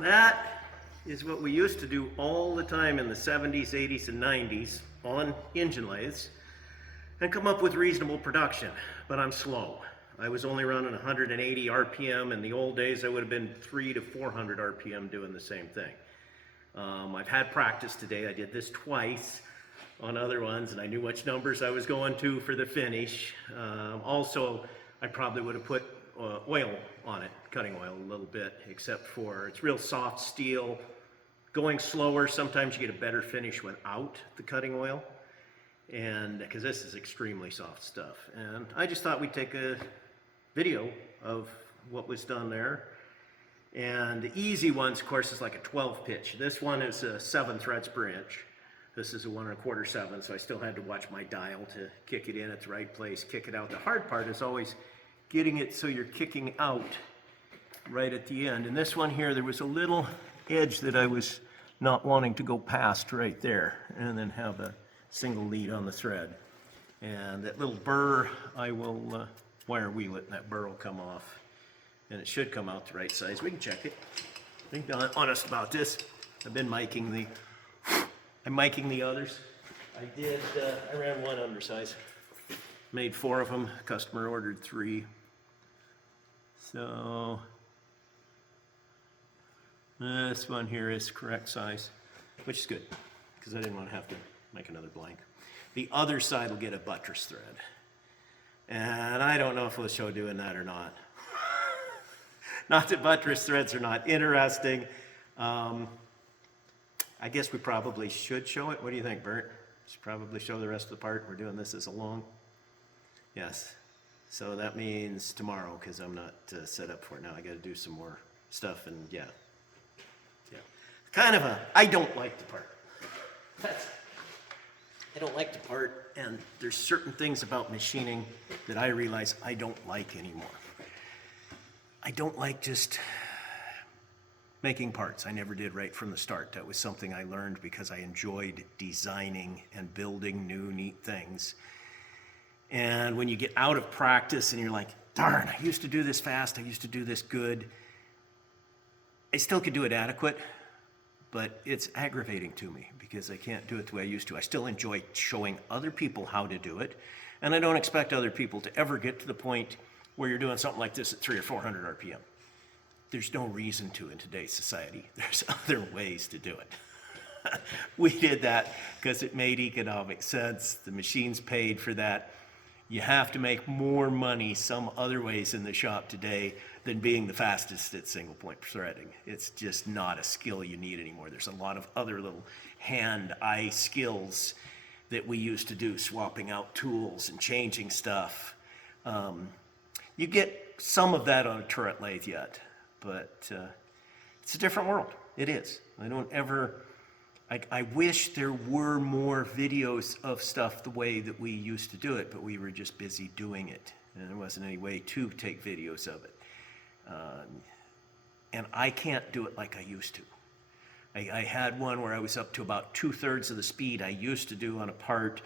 That is what we used to do all the time in the 70s, 80s, and 90s on engine lathes and come up with reasonable production, but I'm slow. I was only running 180 RPM. In the old days, I would have been 300 to 400 RPM doing the same thing. I've had practice today. I did this twice on other ones, and I knew which numbers I was going to for the finish. Also, I probably would have put oil on it, cutting oil a little bit, except for it's real soft steel. Going slower, sometimes you get a better finish without the cutting oil, and because this is extremely soft stuff. And I just thought we'd take a video of what was done there. And the easy ones, of course, is like a 12 pitch. This one is 7 threads per inch. This is a 1 1/4 7, so I still had to watch my dial to kick it in at the right place, kick it out. The hard part is always getting it so you're kicking out right at the end. And this one here, there was a little edge that I was not wanting to go past right there, and then have a single lead on the thread. And that little burr, I will wire wheel it, and that burr will come off. And it should come out the right size. We can check it. I'm being honest about this. I've been miking the others. I ran one undersize. Made 4 of them. Customer ordered 3. So this one here is correct size, which is good, because I didn't want to have to make another blank. The other side will get a buttress thread. And I don't know if we'll show doing that or not. Not that buttress threads are not interesting. I guess we probably should show it. What do you think, Bert? Should probably show the rest of the part. We're doing this as a long. Yes. So that means tomorrow, because I'm not set up for it now. I got to do some more stuff, and yeah. Kind of I don't like the part. I don't like the part, and there's certain things about machining that I realize I don't like anymore. I don't like just making parts. I never did right from the start. That was something I learned because I enjoyed designing and building new, neat things. And when you get out of practice and you're like, darn, I used to do this fast, I used to do this good. I still could do it adequate, but it's aggravating to me because I can't do it the way I used to. I still enjoy showing other people how to do it, and I don't expect other people to ever get to the point where you're doing something like this at 300 or 400 RPM. There's no reason to in today's society. There's other ways to do it. We did that because it made economic sense. The machines paid for that. You have to make more money some other ways in the shop today than being the fastest at single point threading. It's just not a skill you need anymore. There's a lot of other little hand-eye skills that we used to do, swapping out tools and changing stuff. You get some of that on a turret lathe yet, but it's a different world. It is. I wish there were more videos of stuff the way that we used to do it, but we were just busy doing it, and there wasn't any way to take videos of it. And I can't do it like I used to. I had one where I was up to about 2/3 of the speed I used to do on a part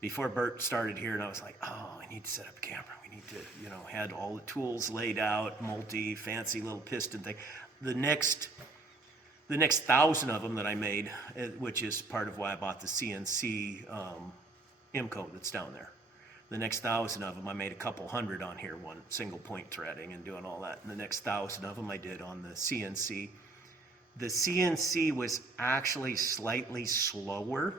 before Bert started here, and I was like, oh, I need to set up a camera. We need to, had all the tools laid out, fancy little piston thing. The next 1,000 of them that I made, which is part of why I bought the CNC IMCO that's down there. The next 1,000 of them, I made a couple hundred on here, one single point threading and doing all that. And the next 1,000 of them I did on the CNC. The CNC was actually slightly slower,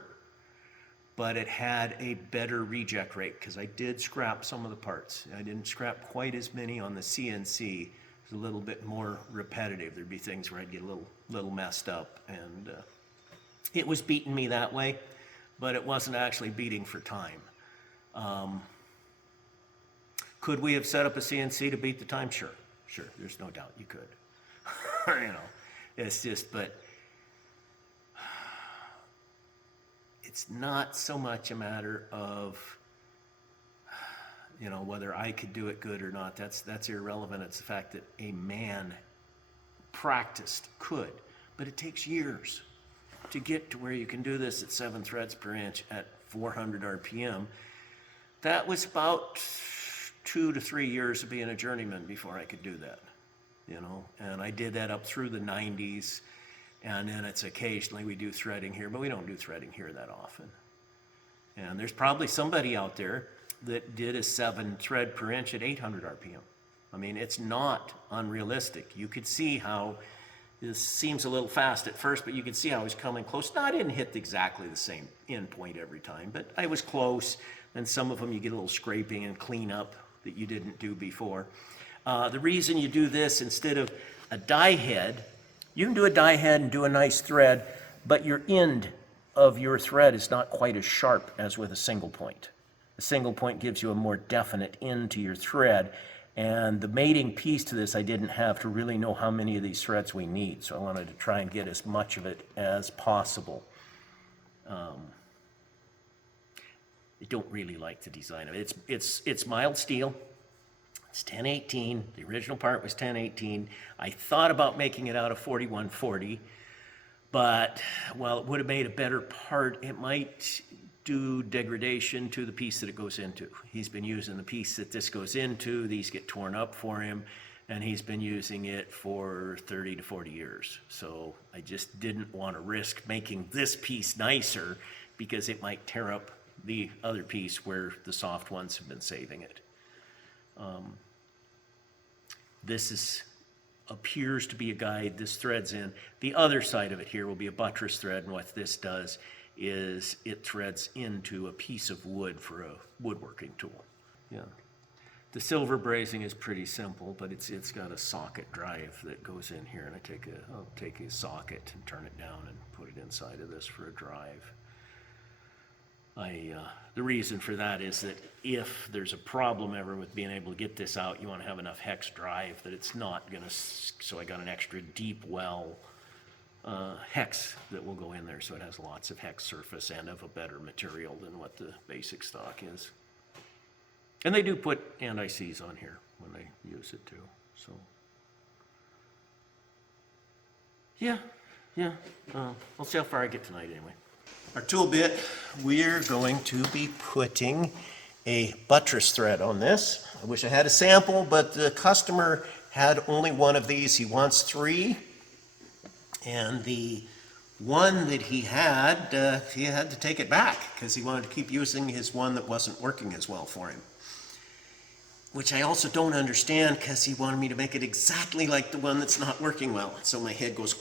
but it had a better reject rate because I did scrap some of the parts. I didn't scrap quite as many on the CNC. It was a little bit more repetitive. There'd be things where I'd get a little messed up, and it was beating me that way, but it wasn't actually beating for time. Could we have set up a CNC to beat the time? Sure. There's no doubt you could. It's just, but it's not so much a matter of, whether I could do it good or not. That's irrelevant. It's the fact that a man practiced could, but it takes years to get to where you can do this at 7 threads per inch at 400 RPM. That was about 2 to 3 years of being a journeyman before I could do that. you know, and I did that up through the 90s, and then it's occasionally we do threading here, but we don't do threading here that often. And there's probably somebody out there that did a 7 thread per inch at 800 RPM. I mean, it's not unrealistic. You could see how this seems a little fast at first, but you can see how I was coming close. Now, I didn't hit exactly the same end point every time, but I was close. And some of them you get a little scraping and cleanup that you didn't do before. The reason you do this instead of a die head, you can do a die head and do a nice thread, but your end of your thread is not quite as sharp as with a single point. A single point gives you a more definite end to your thread, and the mating piece to this I didn't have to really know how many of these threads we need, so I wanted to try and get as much of it as possible. I don't really like the design of it. It's mild steel. It's 1018. The original part was 1018. I thought about making it out of 4140, but while it would have made a better part, it might do degradation to the piece that it goes into. He's been using the piece that this goes into. These get torn up for him, and he's been using it for 30 to 40 years. So I just didn't want to risk making this piece nicer because it might tear up the other piece where the soft ones have been saving it. This appears to be a guide. This threads in. The other side of it here will be a buttress thread, and what this does is it threads into a piece of wood for a woodworking tool. Yeah. The silver brazing is pretty simple, but it's got a socket drive that goes in here, and I'll take a socket and turn it down and put it inside of this for a drive. The reason for that is that if there's a problem ever with being able to get this out, you want to have enough hex drive that it's not going to, so I got an extra deep well hex that will go in there, so it has lots of hex surface and of a better material than what the basic stock is. And they do put anti-seize on here when they use it too, so. Yeah, we'll see how far I get tonight anyway. Our tool bit, we're going to be putting a buttress thread on this. I wish I had a sample, but the customer had only one of these. He wants 3. And the one that he had to take it back because he wanted to keep using his one that wasn't working as well for him. Which I also don't understand because he wanted me to make it exactly like the one that's not working well. So my head goes,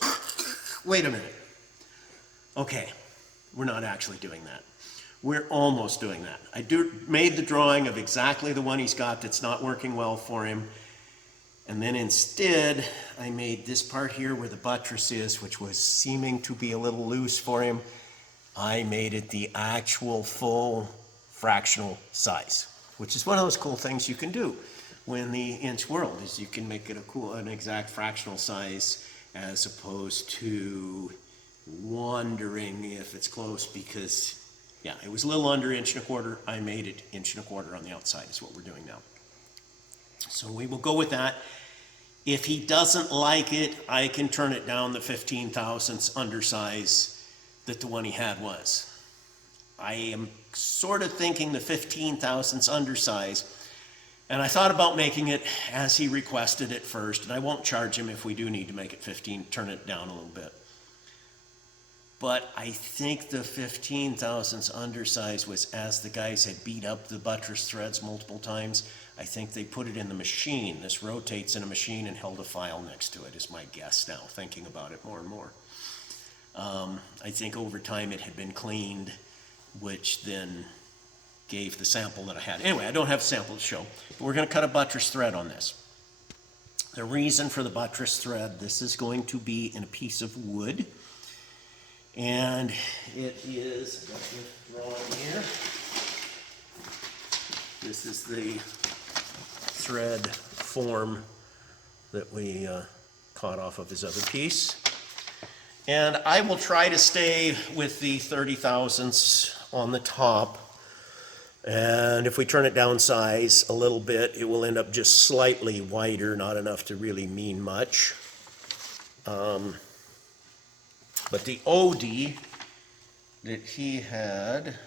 wait a minute. Okay. We're not actually doing that. We're almost doing that. I made the drawing of exactly the one he's got that's not working well for him. And then instead, I made this part here where the buttress is, which was seeming to be a little loose for him. I made it the actual full fractional size, which is one of those cool things you can do when the inch world is you can make it an exact fractional size as opposed to wondering if it's close because, yeah, it was a little under 1.25 inches. I made it 1.25 inches on the outside is what we're doing now. So we will go with that. If he doesn't like it, I can turn it down the 15 thousandths undersize that the one he had was. I am sort of thinking the 15 thousandths undersize, and I thought about making it as he requested it first, and I won't charge him if we do need to make it 15, turn it down a little bit. But I think the 15 thousandths undersize was as the guys had beat up the buttress threads multiple times. I think they put it in the machine. This rotates in a machine and held a file next to it is my guess now, thinking about it more and more. I think over time it had been cleaned, which then gave the sample that I had. Anyway, I don't have a sample to show, but we're going to cut a buttress thread on this. The reason for the buttress thread, this is going to be in a piece of wood. And it is, I've got the drawing here. This is the thread form that we caught off of his other piece. And I will try to stay with the 30 thousandths on the top. And if we turn it down size a little bit, it will end up just slightly wider, not enough to really mean much. But the OD that he had,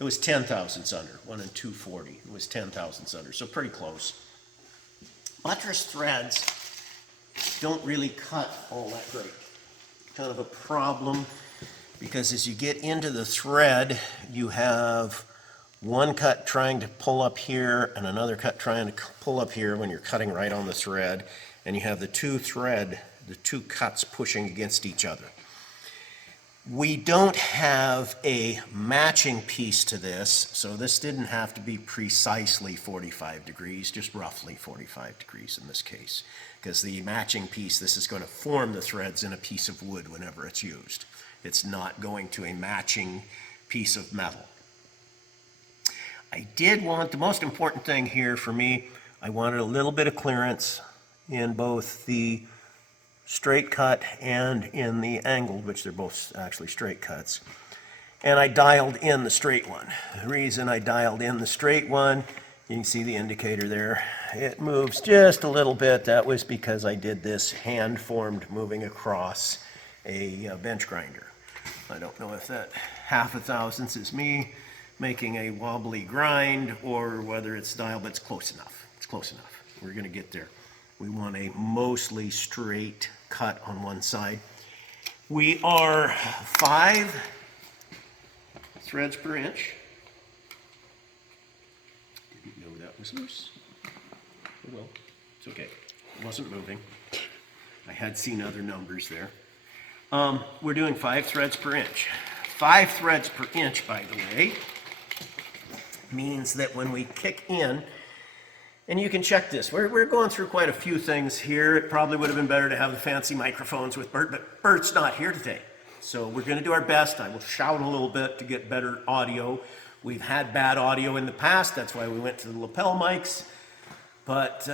it was 10 thousandths under, 1 and 240. It was 10 thousandths under, so pretty close. Buttress threads don't really cut all that great. Kind of a problem because as you get into the thread, you have one cut trying to pull up here and another cut trying to pull up here when you're cutting right on the thread, and you have the two cuts pushing against each other. We don't have a matching piece to this, so this didn't have to be precisely 45 degrees, just roughly 45 degrees in this case, because the matching piece, this is going to form the threads in a piece of wood whenever it's used. It's not going to a matching piece of metal. I did want, the most important thing here for me, I wanted a little bit of clearance in both the straight cut and in the angled, which they're both actually straight cuts. And I dialed in the straight one. The reason I dialed in the straight one, you can see the indicator there, it moves just a little bit. That was because I did this hand-formed moving across a bench grinder. I don't know if that half a thousandths is me making a wobbly grind or whether it's dialed, but it's close enough. It's close enough. We're going to get there. We want a mostly straight cut on one side. We are 5 threads per inch. Didn't know that was loose. Oh well, it's okay. It wasn't moving. I had seen other numbers there. We're doing 5 threads per inch. 5 threads per inch, by the way, means that when we kick in, and you can check this. We're going through quite a few things here. It probably would have been better to have the fancy microphones with Bert, but Bert's not here today. So we're going to do our best. I will shout a little bit to get better audio. We've had bad audio in the past. That's why we went to the lapel mics. But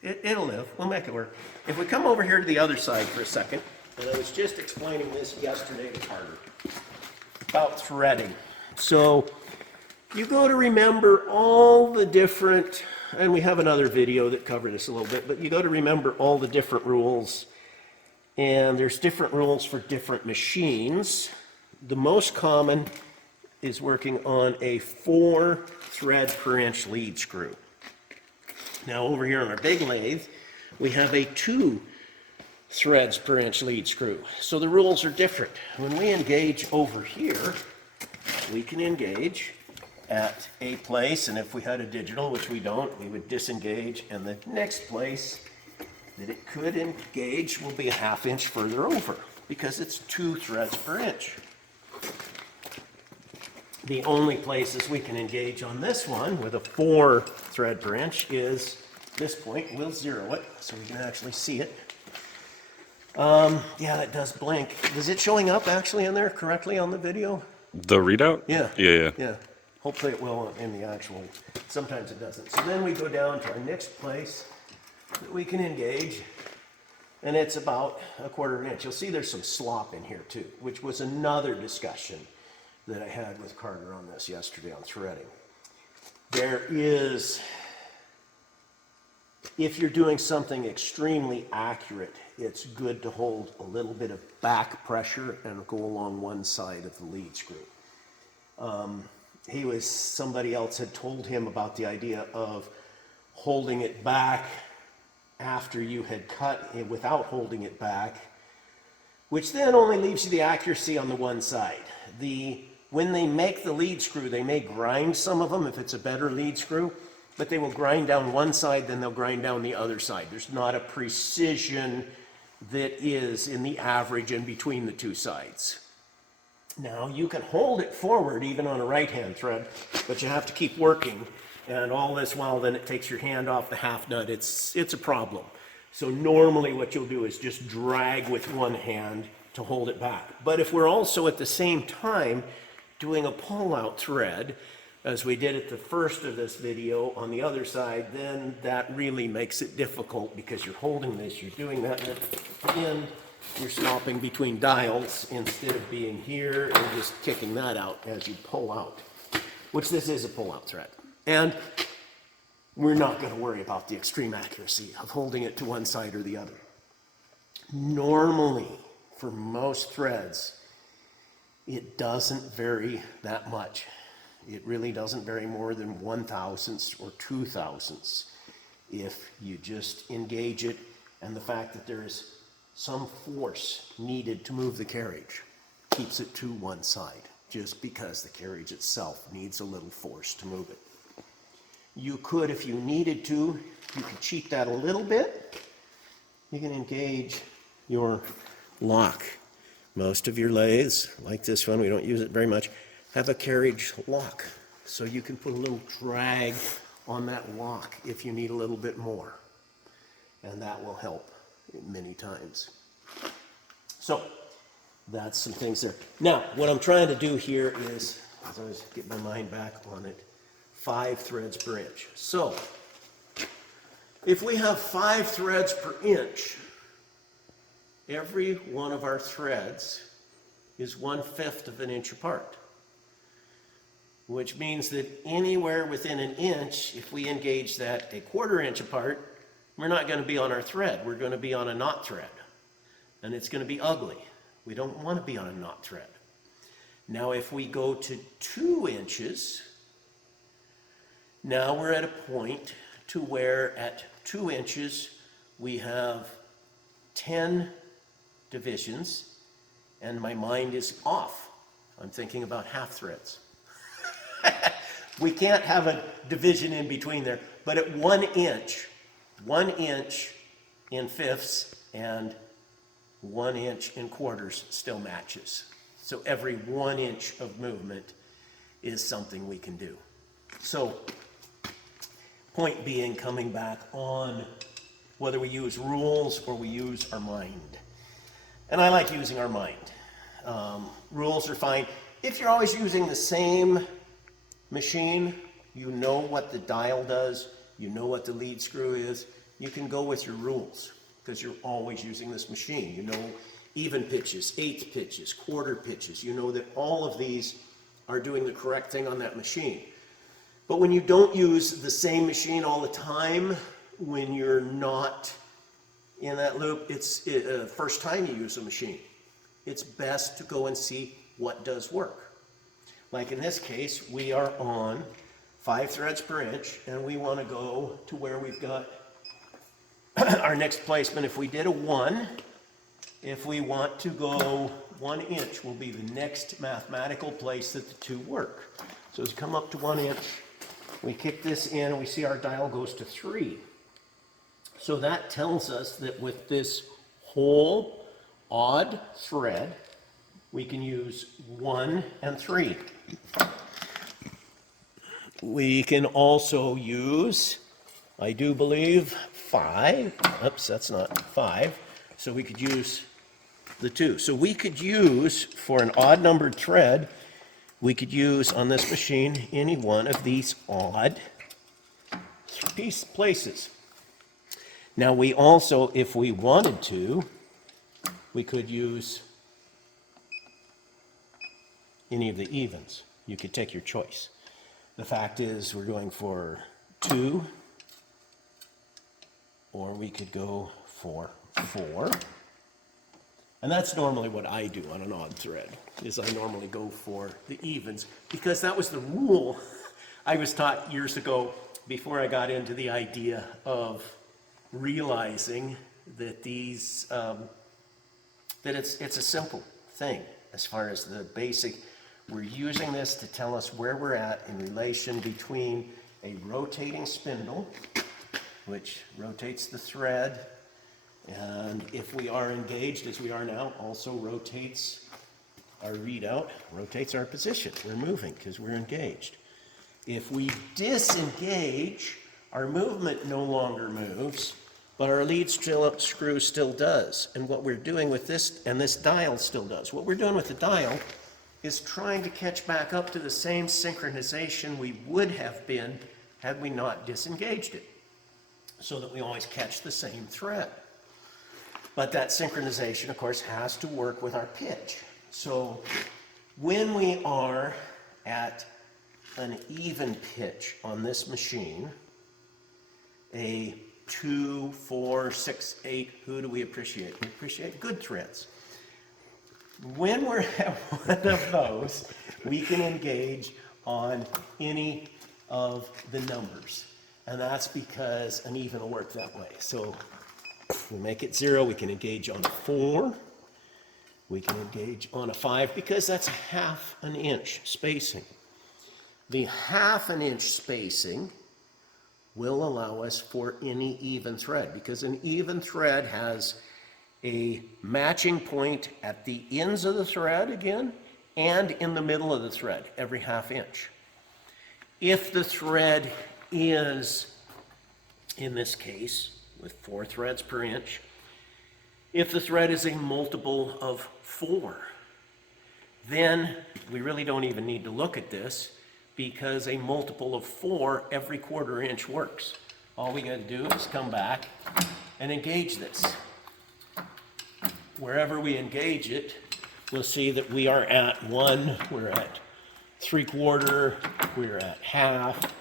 it'll live. We'll make it work. If we come over here to the other side for a second, and I was just explaining this yesterday to Carter about threading. So you go to remember all the different, and we have another video that covered this a little bit, but you go to remember all the different rules, and there's different rules for different machines. The most common is working on a 4 thread per inch lead screw. Now over here on our big lathe, we have a 2 threads per inch lead screw. So the rules are different. When we engage over here, we can engage at a place, and if we had a digital, which we don't, we would disengage, and the next place that it could engage will be a 1/2 inch further over because it's 2 threads per inch. The only places we can engage on this one with a 4 thread per inch is this point. We'll zero it so we can actually see it. Yeah, it does blink. Is it showing up actually in there correctly on the video? The readout? Yeah. Yeah. Hopefully it will in the actual, sometimes it doesn't. So then we go down to our next place that we can engage, and it's about 1/4 inch. You'll see there's some slop in here too, which was another discussion that I had with Carter on this yesterday on threading. There is, if you're doing something extremely accurate, it's good to hold a little bit of back pressure and go along one side of the lead screw. Somebody else had told him about the idea of holding it back after you had cut without holding it back, which then only leaves you the accuracy on the one side. When they make the lead screw, they may grind some of them if it's a better lead screw, but they will grind down one side, then they'll grind down the other side. There's not a precision that is in the average in between the two sides. Now, you can hold it forward even on a right-hand thread, but you have to keep working, and all this while then it takes your hand off the half nut. It's a problem. So normally what you'll do is just drag with one hand to hold it back. But if we're also at the same time doing a pull-out thread, as we did at the first of this video on the other side, then that really makes it difficult because you're holding this, you're doing that, and you're stopping between dials instead of being here and just kicking that out as you pull out, which this is a pull-out thread. And we're not going to worry about the extreme accuracy of holding it to one side or the other. Normally, for most threads, it doesn't vary that much. It really doesn't vary more than 1/1000ths or 2/1000ths if you just engage it, and the fact that there is some force needed to move the carriage keeps it to one side, just because the carriage itself needs a little force to move it. You could, if you needed to, you could cheat that a little bit. You can engage your lock. Most of your lathes, like this one, we don't use it very much, have a carriage lock. So you can put a little drag on that lock if you need a little bit more. And that will help many times. So that's some things there. Now, what I'm trying to do here is, as I always get my mind back on it, 5 threads per inch. So if we have 5 threads per inch, every one of our threads is 1/5 of an inch apart, which means that anywhere within an inch, if we engage that a 1/4 inch apart, we're not going to be on our thread. We're going to be on a knot thread, and it's going to be ugly. We don't want to be on a knot thread. Now, if we go to 2 inches, now we're at a point to where at 2 inches we have 10 divisions, and my mind is off. I'm thinking about half threads. We can't have a division in between there, but at 1 inch in fifths and 1 inch in quarters still matches. So every 1 inch of movement is something we can do. So point being, coming back on whether we use rules or we use our mind. And I like using our mind. Rules are fine. If you're always using the same machine, you know what the dial does, you know what the lead screw is, you can go with your rules because you're always using this machine. You know even pitches, eighth pitches, quarter pitches. You know that all of these are doing the correct thing on that machine. But when you don't use the same machine all the time, when you're not in that loop, it's first time you use a machine, it's best to go and see what does work. Like in this case, we are on 5 threads per inch, and we want to go to where we've got our next placement. If we did a 1, if we want to go 1 inch will be the next mathematical place that the 2 work. So as we come up to 1 inch, we kick this in and we see our dial goes to 3. So that tells us that with this whole odd thread, we can use 1 and 3. We can also use, I do believe, 5. Oops, that's not 5. So we could use the 2. So we could use, for an odd numbered thread, we could use on this machine any one of these odd places. Now we also, if we wanted to, we could use any of the evens. You could take your choice. The fact is we're going for 2, or we could go for 4. And that's normally what I do on an odd thread, is I normally go for the evens, because that was the rule I was taught years ago before I got into the idea of realizing that these, that it's a simple thing as far as the basic. We're using this to tell us where we're at in relation between a rotating spindle, which rotates the thread, and if we are engaged, as we are now, also rotates our readout, rotates our position. We're moving because we're engaged. If we disengage, our movement no longer moves, but our lead screw still does. And what we're doing with this, and this dial still does, what we're doing with the dial is trying to catch back up to the same synchronization we would have been had we not disengaged it, so that we always catch the same thread. But that synchronization, of course, has to work with our pitch. So when we are at an even pitch on this machine, a 2, 4, 6, 8, who do we appreciate? We appreciate good threads. When we're at one of those, we can engage on any of the numbers. And that's because an even will work that way. So we make it 0, we can engage on a 4, we can engage on a 5, because that's half an inch spacing. The half an inch spacing will allow us for any even thread, because an even thread has a matching point at the ends of the thread again, and in the middle of the thread, every half inch. If the thread is, in this case, with 4 threads per inch, if the thread is a multiple of 4, then we really don't even need to look at this, because a multiple of 4 every 1/4 inch works. All we got to do is come back and engage this. Wherever we engage it, we'll see that we are at 1, we're at 3/4, we're at half.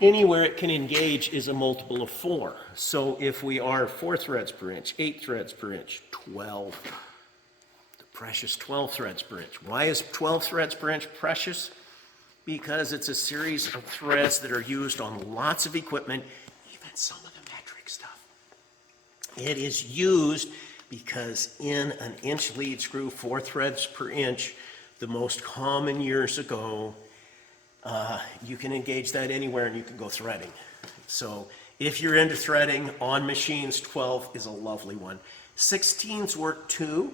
Anywhere it can engage is a multiple of 4. So if we are 4 threads per inch, 8 threads per inch, 12, the precious 12 threads per inch. Why is 12 threads per inch precious? Because it's a series of threads that are used on lots of equipment, even some of the metric stuff. It is used because in an inch lead screw, 4 threads per inch, the most common years ago, you can engage that anywhere and you can go threading. So if you're into threading on machines, 12 is a lovely one. 16s work too.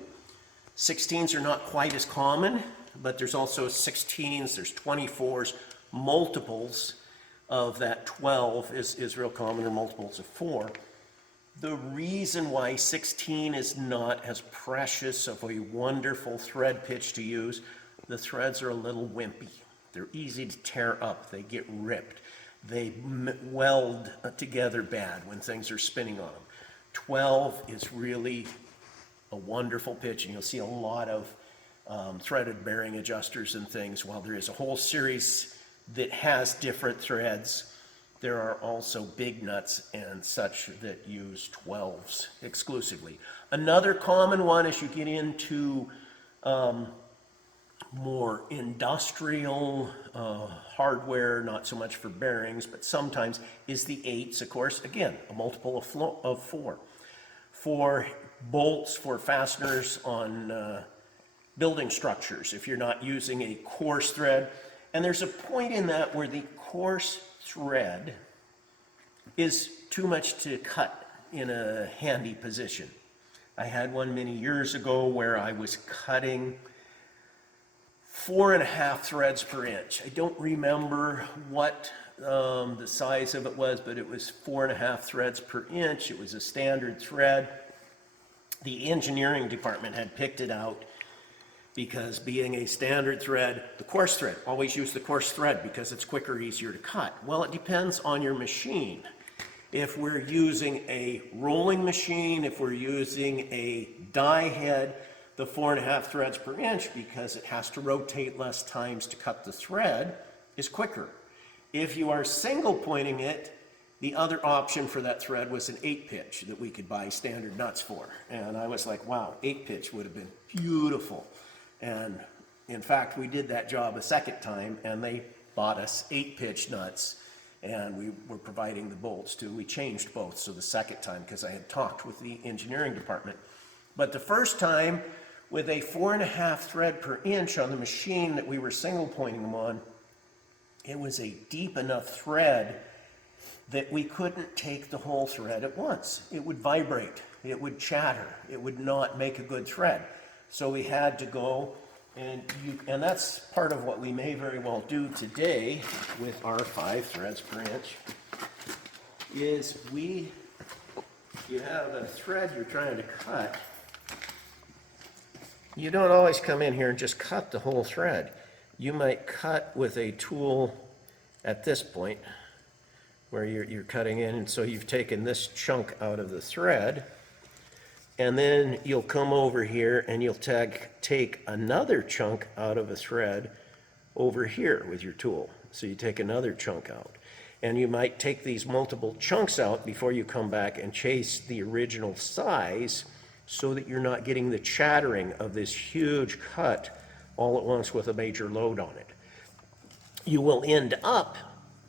16s are not quite as common, but there's also 16s, there's 24s, multiples of that 12 is real common, or multiples of 4. The reason why 16 is not as precious of a wonderful thread pitch to use, the threads are a little wimpy. They're easy to tear up, they get ripped. They weld together bad when things are spinning on them. 12 is really a wonderful pitch, and you'll see a lot of threaded bearing adjusters and things. While there is a whole series that has different threads, there are also big nuts and such that use 12s exclusively. Another common one as you get into more industrial hardware, not so much for bearings, but sometimes, is the 8s, of course. Again, a multiple of 4. For bolts, for fasteners on building structures, if you're not using a coarse thread. And there's a point in that where the coarse thread is too much to cut in a handy position. I had one many years ago where I was cutting 4.5 threads per inch. I don't remember what the size of it was, but it was 4.5 threads per inch. It was a standard thread. The engineering department had picked it out because, being a standard thread, the coarse thread, always use the coarse thread because it's quicker, easier to cut. Well, it depends on your machine. If we're using a rolling machine, if we're using a die head, the 4.5 threads per inch, because it has to rotate less times to cut the thread, is quicker. If you are single pointing it, the other option for that thread was an 8 pitch that we could buy standard nuts for. And I was like, wow, 8 pitch would have been beautiful. And in fact, we did that job a second time, and they bought us 8 pitch nuts, and we were providing the bolts too. We changed both, so the second time, because I had talked with the engineering department. But the first time, with a 4.5 thread per inch on the machine that we were single pointing them on, it was a deep enough thread that we couldn't take the whole thread at once. It would vibrate, it would chatter, it would not make a good thread. So we had to go, and that's part of what we may very well do today with our 5 threads per inch, is you have a thread you're trying to cut. You don't always come in here and just cut the whole thread. You might cut with a tool at this point where you're cutting in, and so you've taken this chunk out of the thread, and then you'll come over here and you'll take another chunk out of a thread over here with your tool. So you take another chunk out, and you might take these multiple chunks out before you come back and chase the original size, so that you're not getting the chattering of this huge cut all at once with a major load on it. You will end up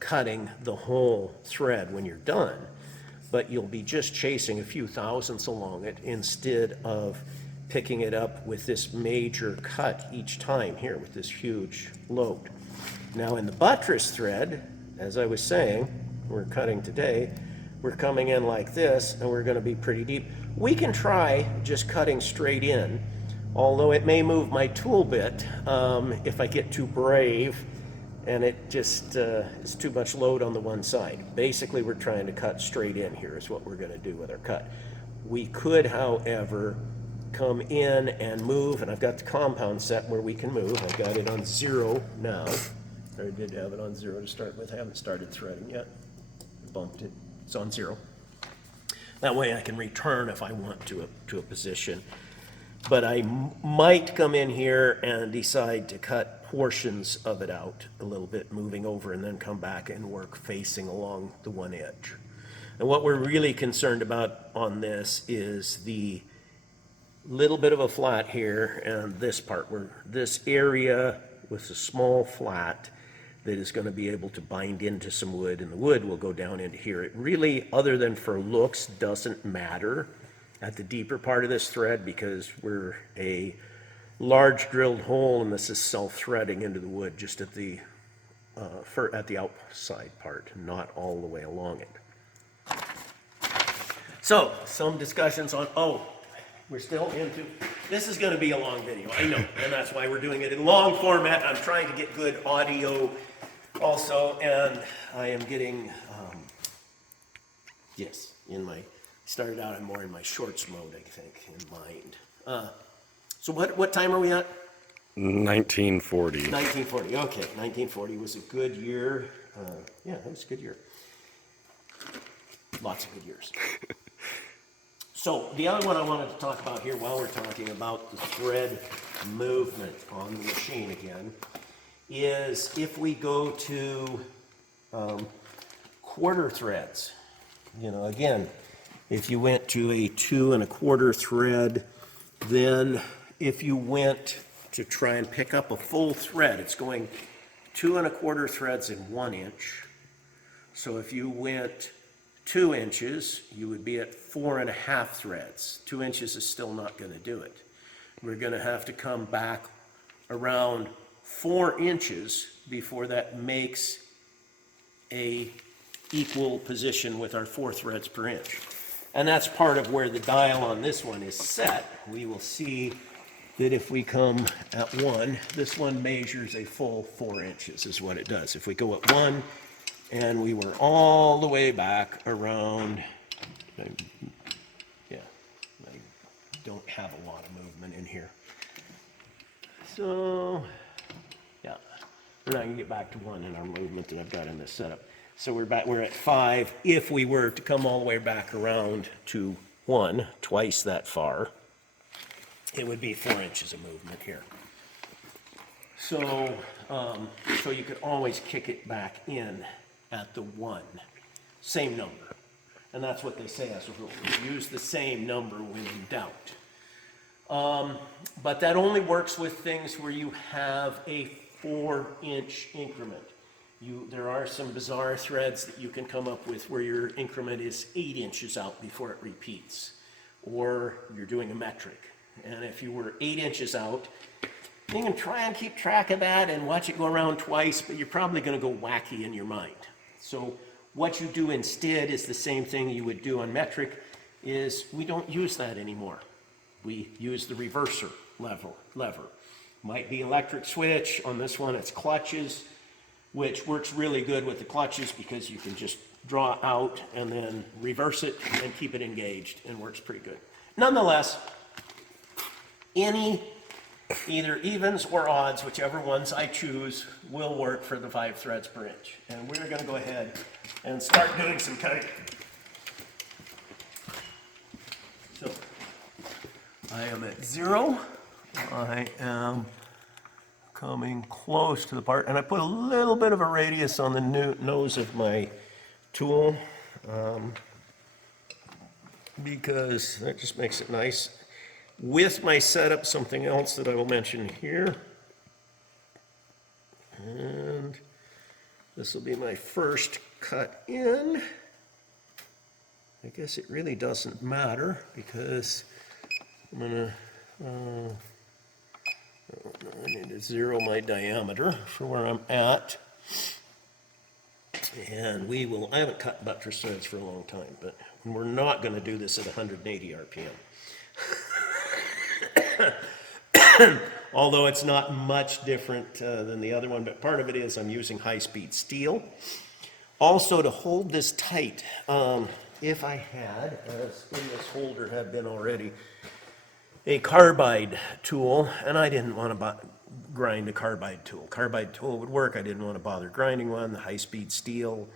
cutting the whole thread when you're done, but you'll be just chasing a few thousandths along it instead of picking it up with this major cut each time here with this huge load. Now in the buttress thread, as I was saying, we're cutting today, we're coming in like this and we're going to be pretty deep. We can try just cutting straight in, although it may move my tool bit if I get too brave and it just is too much load on the one side. Basically, we're trying to cut straight in here is what we're going to do with our cut. We could, however, come in and move, and I've got the compound set where we can move. I've got it on 0 now. I did have it on 0 to start with. I haven't started threading yet. Bumped it. It's on 0. That way I can return if I want to a position. But I might come in here and decide to cut portions of it out a little bit, moving over, and then come back and work facing along the one edge. And what we're really concerned about on this is the little bit of a flat here and this part, where this area with a small flat that is going to be able to bind into some wood, and the wood will go down into here. It really, other than for looks, doesn't matter at the deeper part of this thread because we're a large drilled hole and this is self-threading into the wood just at the outside part, not all the way along it. So, some discussions on, we're still into, this is going to be a long video, I know, and that's why we're doing it in long format. I'm trying to get good audio also, and I am getting, started out more in my shorts mode, I think, in mind. So what time are we at? 1940. 1940, okay. 1940 was a good year. Yeah, it was a good year. Lots of good years. So the other one I wanted to talk about here while we're talking about the thread movement on the machine again is if we go to quarter threads. You know, again, if you went to a 2 1/4 thread, then if you went to try and pick up a full thread, it's going 2 1/4 threads in 1 inch. So if you went 2 inches, you would be at 4 1/2 threads. 2 inches is still not going to do it. We're going to have to come back around 4 inches before that makes a equal position with our 4 threads per inch. And that's part of where the dial on this one is set. We will see that if we come at 1, this one measures a full 4 inches is what it does. If we go at 1 and we were all the way back around, I don't have a lot of movement in here. So, yeah, we're not going to get back to 1 in our movement that I've got in this setup. So we're at 5. If we were to come all the way back around to 1, twice that far, it would be 4 inches of movement here. So, so you could always kick it back in at the 1, same number. And that's what they say as a rule. Use the same number when in doubt. But that only works with things where you have a 4-inch increment. There are some bizarre threads that you can come up with where your increment is 8 inches out before it repeats, or you're doing a metric. And if you were 8 inches out, you can try and keep track of that and watch it go around twice, but you're probably going to go wacky in your mind. So what you do instead is the same thing you would do on metric, is we don't use that anymore. We use the reverser lever. Might be electric switch. On this one, it's clutches, which works really good with the clutches because you can just draw out and then reverse it and keep it engaged, and works pretty good. Nonetheless, either evens or odds, whichever ones I choose, will work for the 5 threads per inch. And we're going to go ahead and start doing some cutting. So I am at 0. I am coming close to the part, and I put a little bit of a radius on the nose of my tool because that just makes it nice. With my setup, something else that I will mention here, and This will be my first cut in. I guess it really doesn't matter because I'm gonna, I need to zero my diameter for where I'm at. And I haven't cut buttress threads for a long time, but we're not gonna do this at 180 RPM. Although it's not much different than the other one, but part of it is I'm using high-speed steel. Also, to hold this tight, if I had, as in this holder had been already, a carbide tool, and I didn't want to grind a carbide tool. Carbide tool would work, I didn't want to bother grinding one. The high-speed steel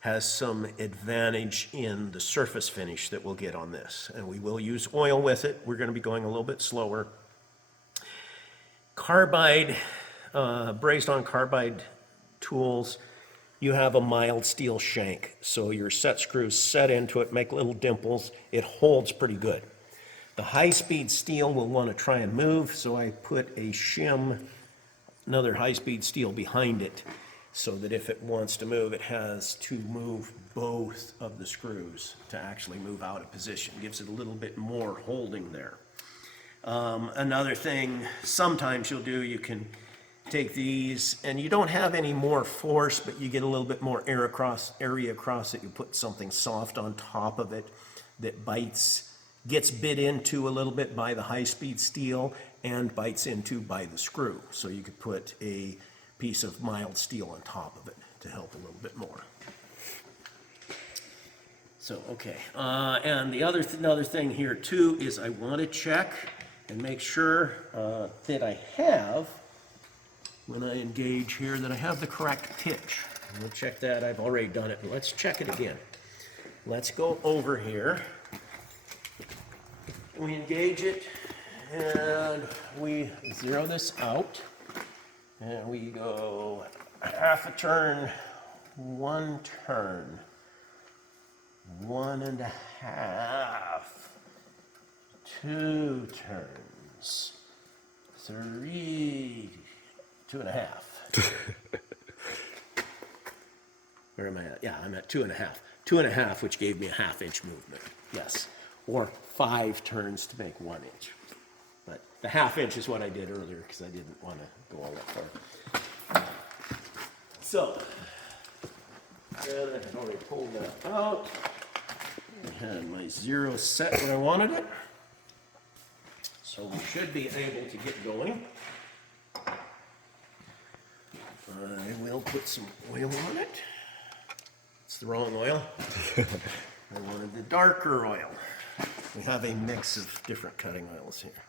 has some advantage in the surface finish that we'll get on this. And we will use oil with it. We're going to be going a little bit slower. Carbide, brazed on carbide tools, you have a mild steel shank. So your set screws set into it, make little dimples. It holds pretty good. The high-speed steel will want to try and move, so I put a shim, another high-speed steel behind it, so that if it wants to move, it has to move both of the screws to actually move out of position. Gives it a little bit more holding there. Another thing, sometimes you'll do, you can take these, and you don't have any more force, but you get a little bit more area across it. You put something soft on top of it that gets bit into a little bit by the high-speed steel and bites into by the screw. So you could put a piece of mild steel on top of it to help a little bit more. So, okay. And another thing here too is I want to check and make sure that I have, when I engage here, that I have the correct pitch. We'll check that. I've already done it, but let's check it again. Let's go over here. We engage it, and we zero this out, and we go half a turn, 1 turn, 1.5, 2 turns, 3, 2.5. Where am I at? Yeah, I'm at 2.5. 2.5, which gave me a ½ inch movement. Yes. Or 5 turns to make 1 inch. But the ½ inch is what I did earlier because I didn't want to go all that far. So, and I had already pulled that out. I had my zero set where I wanted it. So we should be able to get going. I will put some oil on it. It's the wrong oil. I wanted the darker oil. We have a mix of different cutting oils here.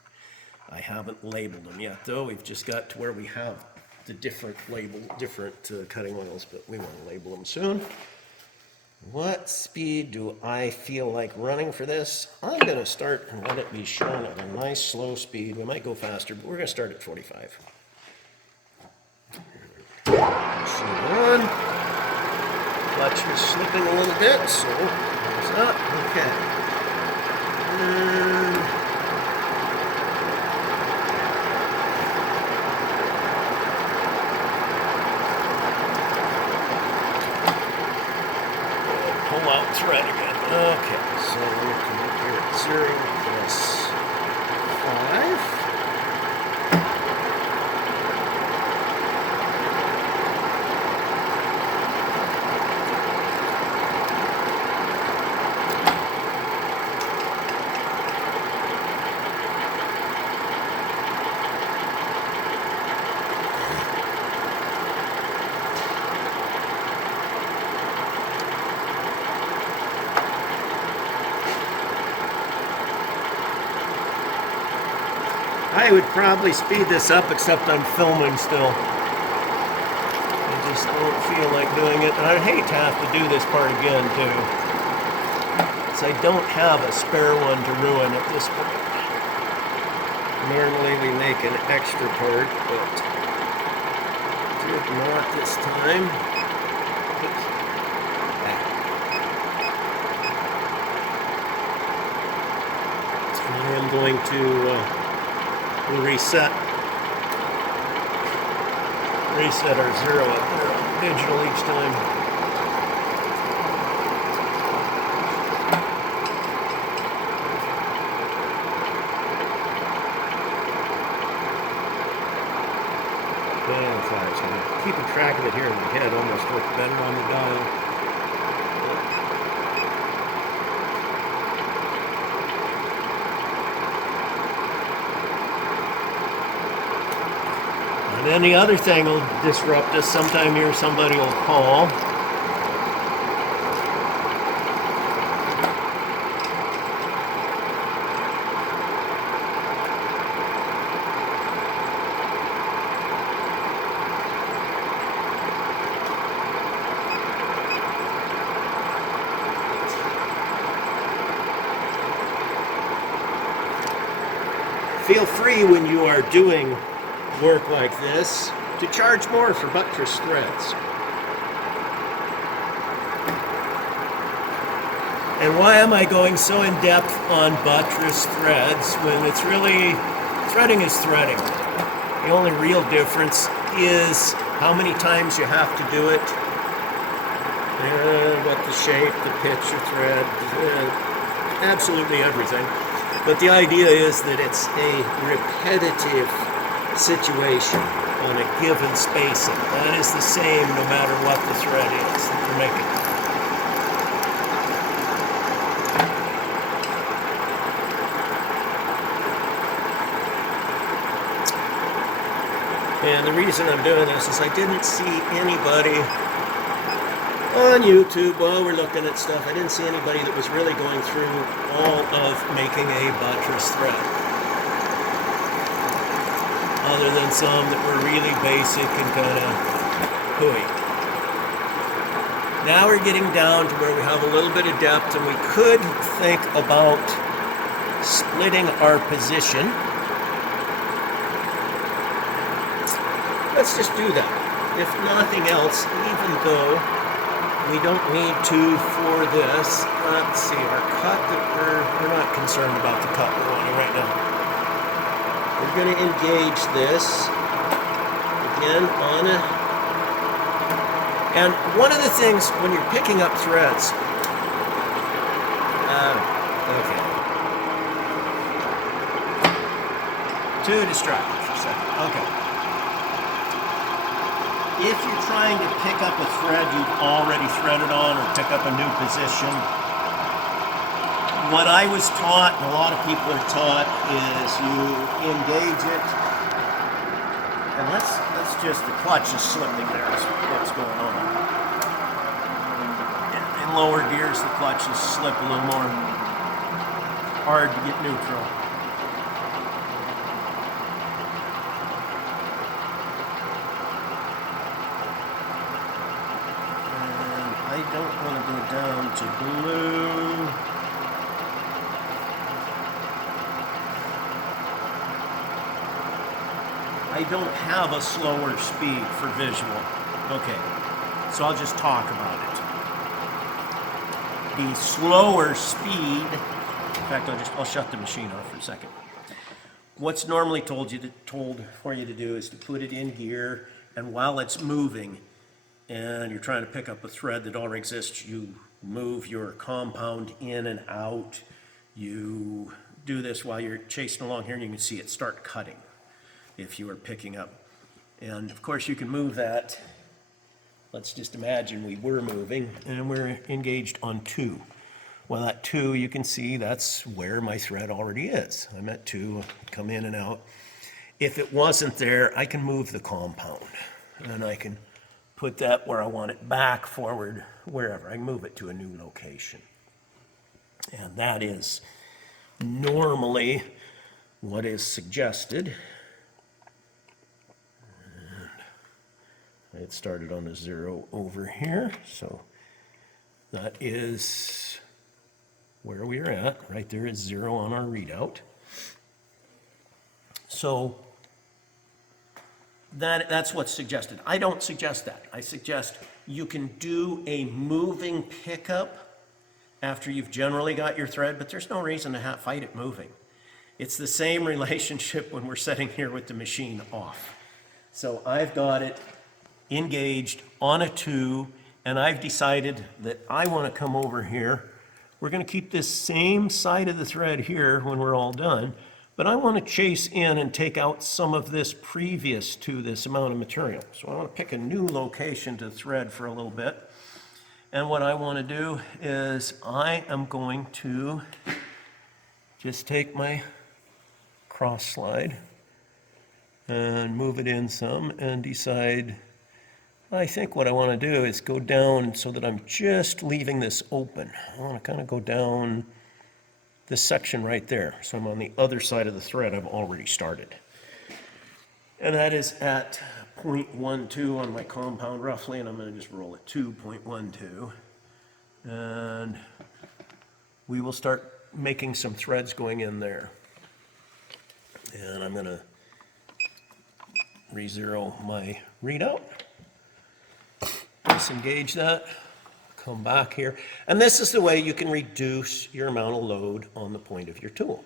I haven't labeled them yet, though. We've just got to where we have the different cutting oils, but we want to label them soon. What speed do I feel like running for this? I'm going to start and let it be shown at a nice slow speed. We might go faster, but we're going to start at 45. C1. Clutch is slipping a little bit, so there's that. Okay. Pull out thread again. Okay, so we're come up here at 0 plus 5. I would probably speed this up, except I'm filming still. I just don't feel like doing it, and I hate to have to do this part again, too. Because I don't have a spare one to ruin at this point. Normally we make an extra part, but did not this time. So I am going to reset our zero up there. digital each time. Keeping track of it here in my head almost worked better on the dial. And then the other thing will disrupt us. Sometime here somebody will call. Feel free when you are doing work like this to charge more for buttress threads. And why am I going so in depth on buttress threads when it's really, threading is threading. The only real difference is how many times you have to do it, and what the shape, the pitch of thread, absolutely everything. But the idea is that it's a repetitive situation on a given spacing. That is the same no matter what the thread is that you're making. And the reason I'm doing this is I didn't see anybody on YouTube while we're looking at stuff. I didn't see anybody that was really going through all of making a buttress thread, other than some that were really basic and kind of hooey. Now we're getting down to where we have a little bit of depth, and we could think about splitting our position. Let's just do that. If nothing else, even though we don't need to for this. Let's see, our cut that we're not concerned about the cut we're running right now. We're going to engage this again on a, and one of the things when you're picking up threads, okay, too distracted for a second, okay. If you're trying to pick up a thread you've already threaded on or pick up a new position, what I was taught, and a lot of people are taught, is you engage it, and let's just, the clutch is slipping there is what's going on. In lower gears, the clutches slip a little more hard to get neutral. I don't want to go down to blue. I don't have a slower speed for visual. Okay, so I'll just talk about it. The slower speed, in fact, I'll shut the machine off for a second. What's normally told for you to do is to put it in gear, and while it's moving, and you're trying to pick up a thread that already exists, you move your compound in and out. You do this while you're chasing along here, and you can see it start cutting if you are picking up. And of course you can move that. Let's just imagine we were moving and we're engaged on 2. Well, at 2 you can see that's where my thread already is. I'm at 2, come in and out. If it wasn't there, I can move the compound and I can put that where I want it, back, forward, wherever. I can move it to a new location. And that is normally what is suggested. And it started on a 0 over here, so that is where we are at. Right there is 0 on our readout. So that's what's suggested. I don't suggest that. I suggest you can do a moving pickup after you've generally got your thread, but there's no reason to fight it moving. It's the same relationship when we're sitting here with the machine off. So I've got it engaged on a 2, and I've decided that I want to come over here. We're going to keep this same side of the thread here when we're all done, but I want to chase in and take out some of this previous to this amount of material. So I want to pick a new location to thread for a little bit. And what I want to do is I am going to just take my cross slide and move it in some and decide, I think what I want to do is go down so that I'm just leaving this open. I want to kind of go down this section right there. So I'm on the other side of the thread I've already started. And that is at 0.12 on my compound roughly, and I'm going to just roll it to 0.12. And we will start making some threads going in there. And I'm going to re-zero my readout. Disengage that, come back here. And this is the way you can reduce your amount of load on the point of your tool.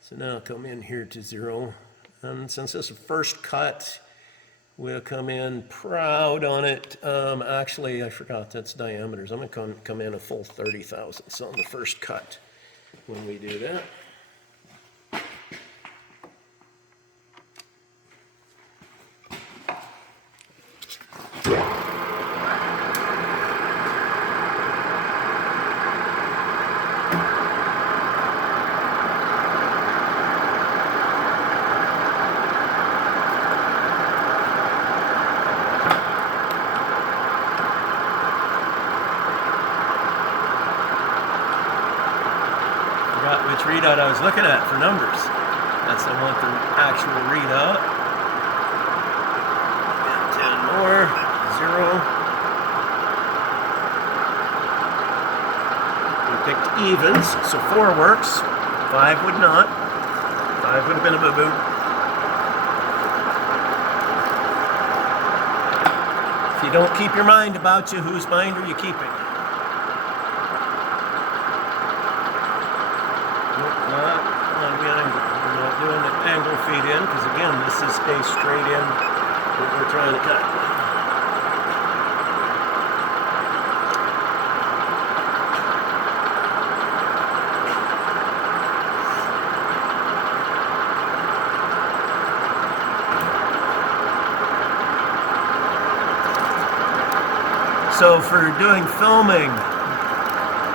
So now come in here to 0. And since this is first cut, we'll come in proud on it. Actually, I forgot that's diameters. I'm going to come in a full 30 thousandths on the first cut when we do that. Which readout I was looking at for numbers. That's I want the actual readout. And 10 more, 0. We picked evens, so 4 works. 5 would not. 5 would have been a boo-boo. If you don't keep your mind about you, whose mind are you keeping? We're not doing the angle feed in, because again, this is a straight in what we're trying to cut. So for doing filming,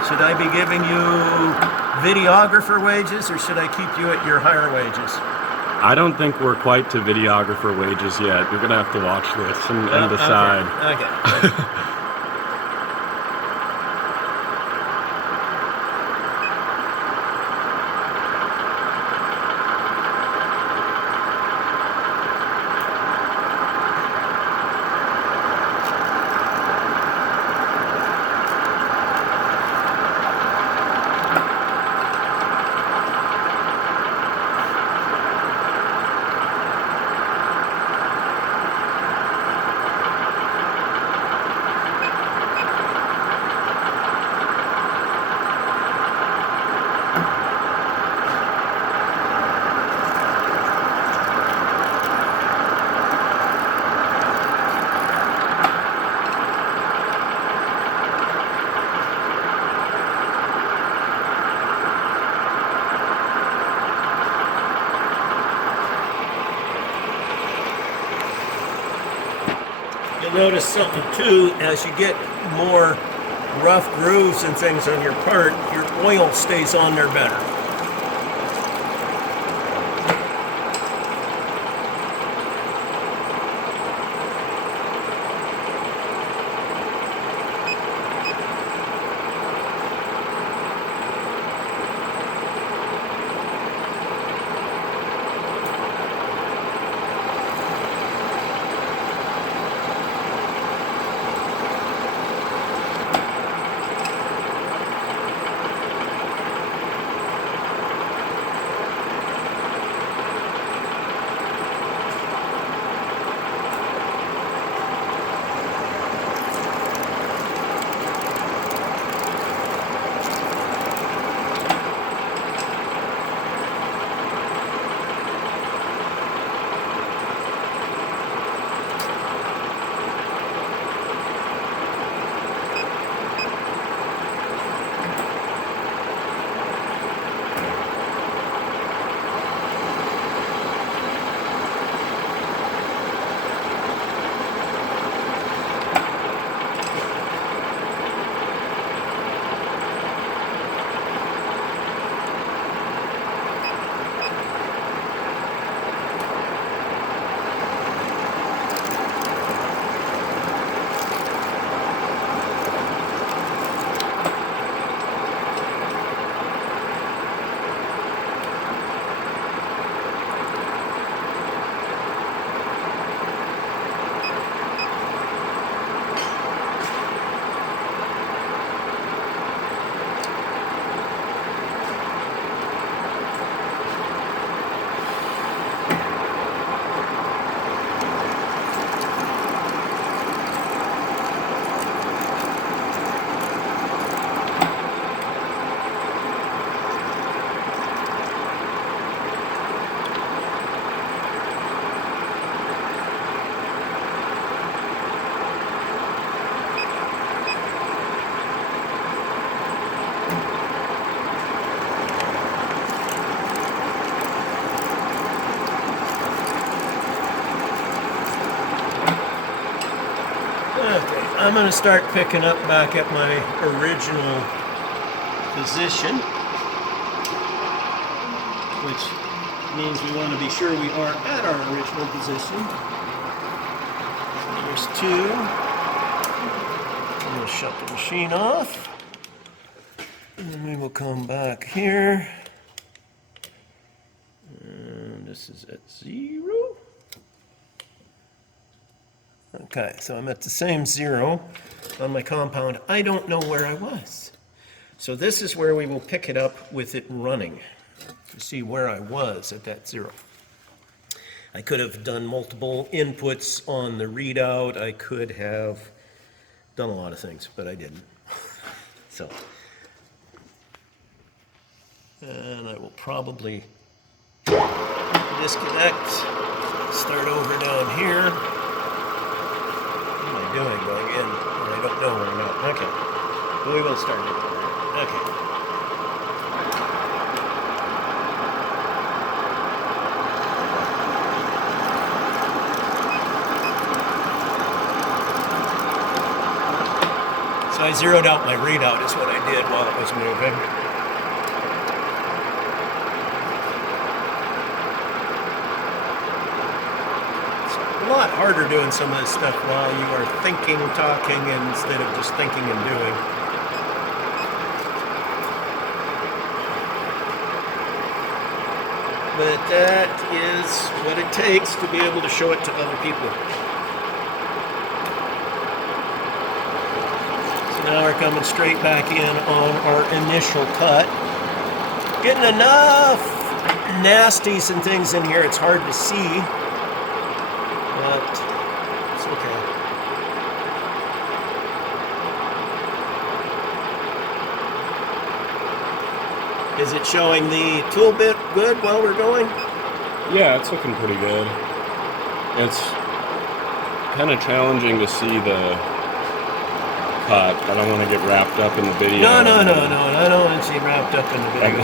should I be giving you videographer wages, or should I keep you at your higher wages? I don't think we're quite to videographer wages yet. You're going to have to watch this and decide. Okay. Notice something too, as you get more rough grooves and things on your part, your oil stays on there better. I'm going to start picking up back at my original position, which means we want to be sure we are at our original position. There's 2. I'm going to shut the machine off. And then we will come back here. And this is at 0. Okay, so I'm at the same 0 on my compound. I don't know where I was. So this is where we will pick it up with it running to see where I was at that 0. I could have done multiple inputs on the readout. I could have done a lot of things, but I didn't. So, and I will probably disconnect, start over down here. What am I doing going in? I don't know where I'm at. Okay, we will start it. Okay. So I zeroed out my readout is what I did while it was moving. It's a lot harder doing some of this stuff while you are thinking, talking, instead of just thinking and doing. But that is what it takes to be able to show it to other people. Now we're coming straight back in on our initial cut. Getting enough nasties and things in here, it's hard to see, but it's okay. Is it showing the tool bit good while we're going? Yeah, it's looking pretty good. It's kind of challenging to see the cut. I don't want to get wrapped up in the video. No. I don't want to see wrapped up in the video.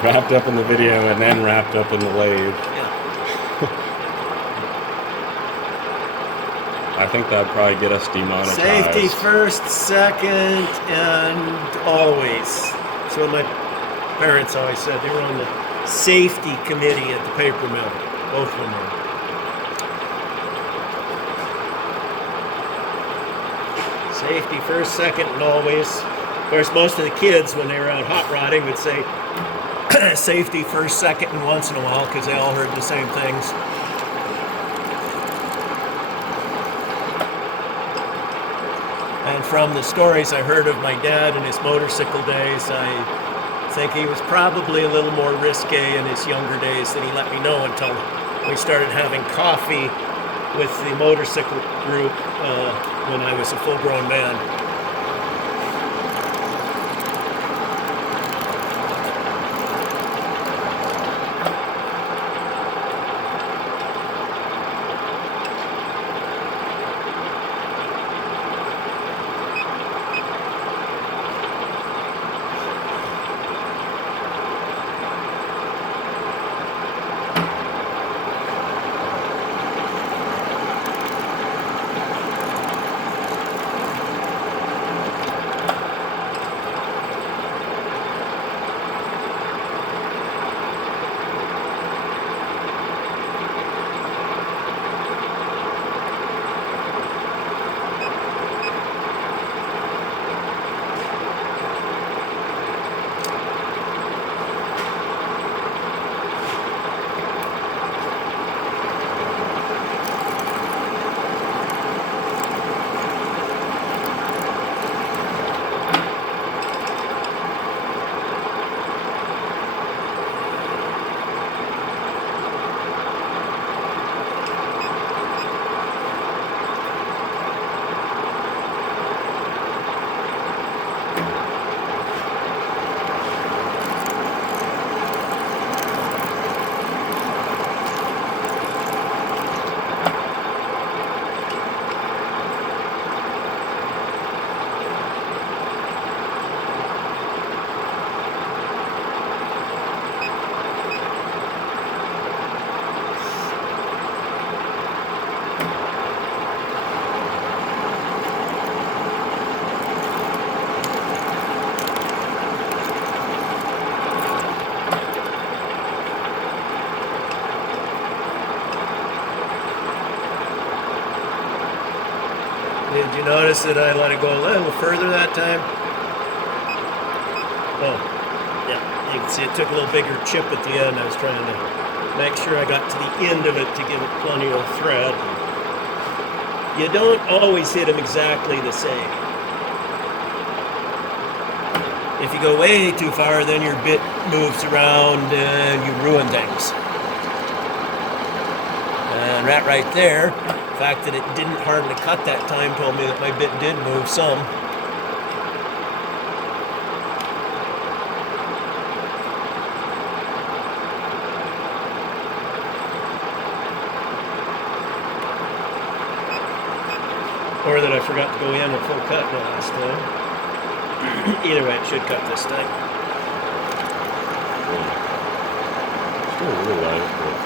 Wrapped up in the video and then wrapped up in the lathe. Yeah. I think that'd probably get us demonetized. Safety first, second, and always. So my parents always said. They were on the safety committee at the paper mill. Both of them were. Safety first, second, and always. Of course, most of the kids, when they were out hot rodding, would say safety first, second, and once in a while, because they all heard the same things. And from the stories I heard of my dad in his motorcycle days, I think he was probably a little more risque in his younger days than he let me know until we started having coffee with the motorcycle group when I was a full-grown man. you notice that I let it go a little further that time? Oh, yeah, you can see it took a little bigger chip at the end. I was trying to make sure I got to the end of it to give it plenty of thread. You don't always hit them exactly the same. If you go way too far, then your bit moves around and you ruin things. And right there, the fact that it didn't hardly cut that time told me that my bit did move some. Or that I forgot to go in at full cut last time. Either way, it should cut this time. Still a little light, but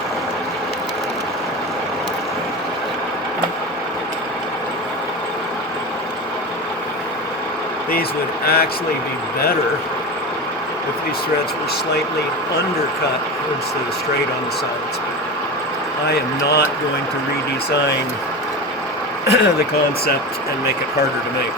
these would actually be better if these threads were slightly undercut instead of straight on the sides. I am not going to redesign the concept and make it harder to make.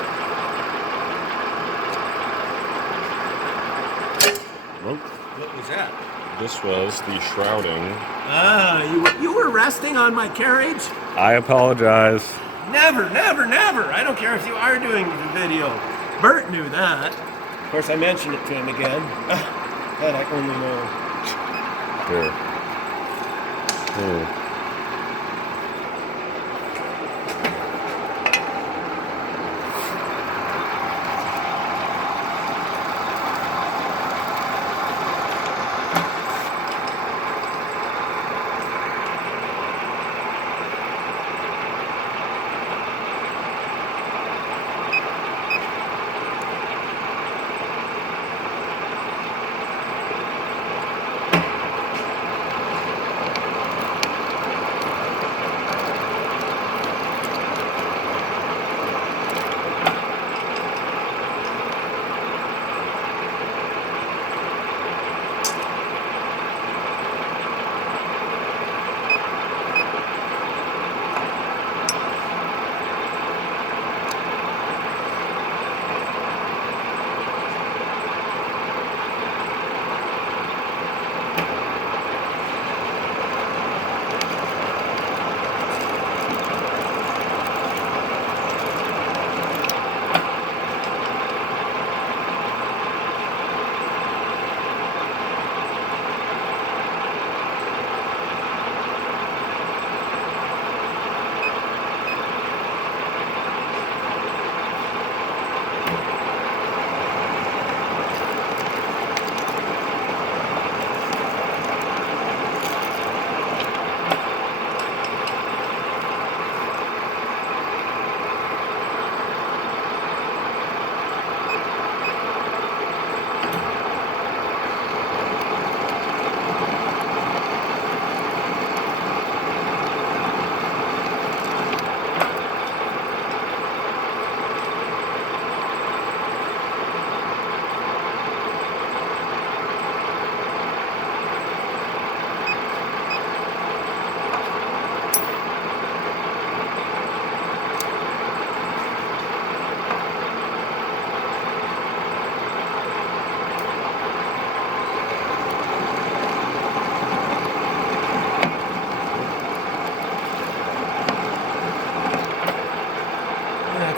well, What was that? this was the shrouding. Ah, you were resting on my carriage? I apologize. Never, never, never. I don't care if you are doing the video. Bert knew that. Of course, I mentioned it to him again. Had I only known. Here.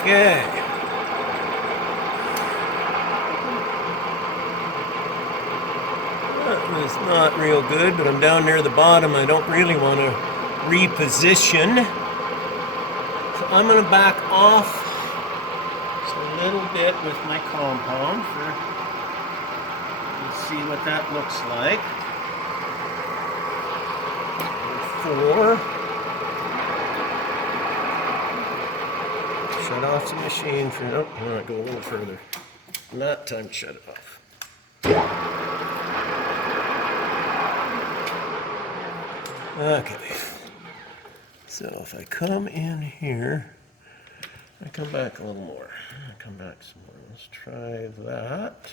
Okay. That was not real good, but I'm down near the bottom. I don't really want to reposition. So I'm going to back off just a little bit with my compound for let's see what that looks like. 4. Shut off the machine for nope. All right, go a little further. Not time to shut it off. Okay. So if I come in here, I come back a little more. I come back some more. Let's try that.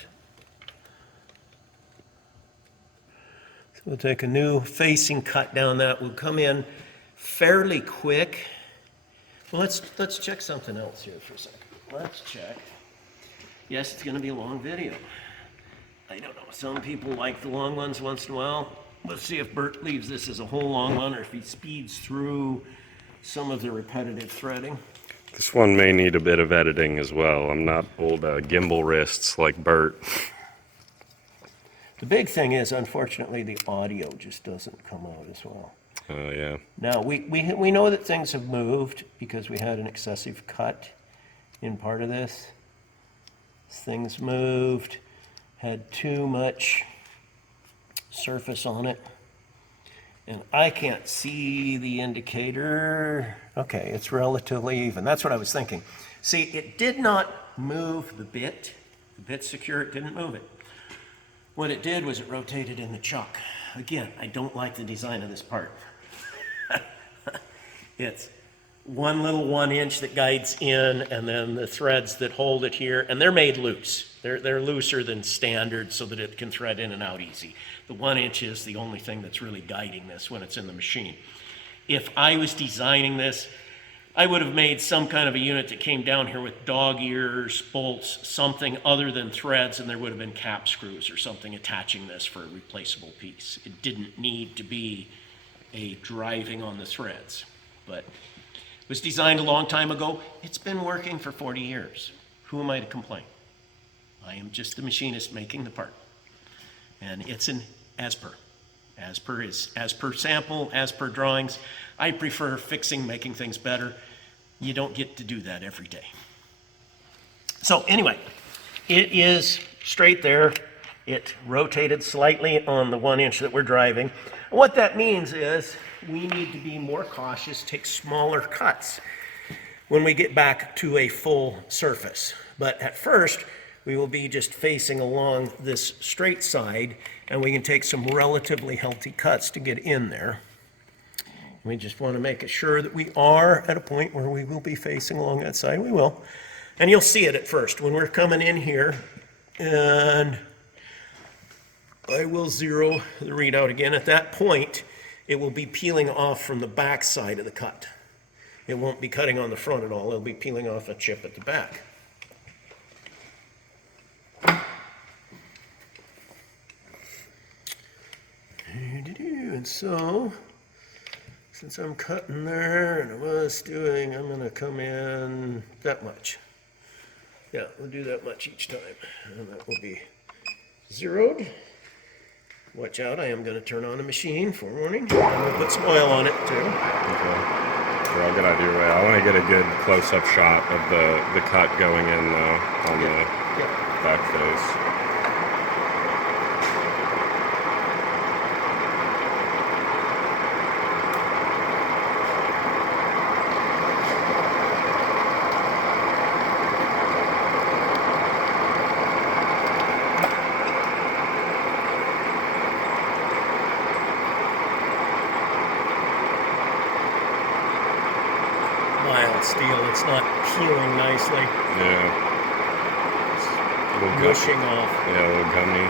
So we'll take a new facing cut down that. We'll come in fairly quick. Well, let's check something else here for a second. Let's check. Yes, it's going to be a long video. I don't know. Some people like the long ones once in a while. Let's see if Bert leaves this as a whole long one, or if he speeds through some of the repetitive threading. This one may need a bit of editing as well. I'm not old gimbal wrists like Bert. The big thing is, unfortunately, the audio just doesn't come out as well. Oh, yeah. Now, we know that things have moved because we had an excessive cut in part of this. Things moved, had too much surface on it. And I can't see the indicator. Okay, it's relatively even. That's what I was thinking. See, it did not move the bit. The bit's secure, it didn't move it. What it did was it rotated in the chuck. Again, I don't like the design of this part. It's one little 1 inch that guides in, and then the threads that hold it here, and they're made loose. They're looser than standard so that it can thread in and out easy. The 1 inch is the only thing that's really guiding this when it's in the machine. If I was designing this, I would have made some kind of a unit that came down here with dog ears, bolts, something other than threads, and there would have been cap screws or something attaching this for a replaceable piece. It didn't need to be a driving on the threads, but it was designed a long time ago. It's been working for 40 years. Who am I to complain? I am just the machinist making the part. And it's an as per. As per sample, as per drawings. I prefer fixing, making things better. You don't get to do that every day. So anyway, it is straight there. It rotated slightly on the 1 inch that we're driving. What that means is we need to be more cautious, take smaller cuts when we get back to a full surface. But at first, we will be just facing along this straight side, and we can take some relatively healthy cuts to get in there. We just want to make sure that we are at a point where we will be facing along that side. We will. And you'll see it at first when we're coming in here, and I will zero the readout again. At that point, it will be peeling off from the back side of the cut. It won't be cutting on the front at all. It'll be peeling off a chip at the back. And so, since I'm cutting there and I was doing, I'm going to come in that much. Yeah, we'll do that much each time. And that will be zeroed. Watch out, I am going to turn on the machine, forewarning. I'm going to put some oil on it too. Okay. We're all good idea. I want to get a good close-up shot of the cut going in on the back face. Mild steel, it's not peeling nicely. Yeah. It's mushing off. Yeah, a little gummy.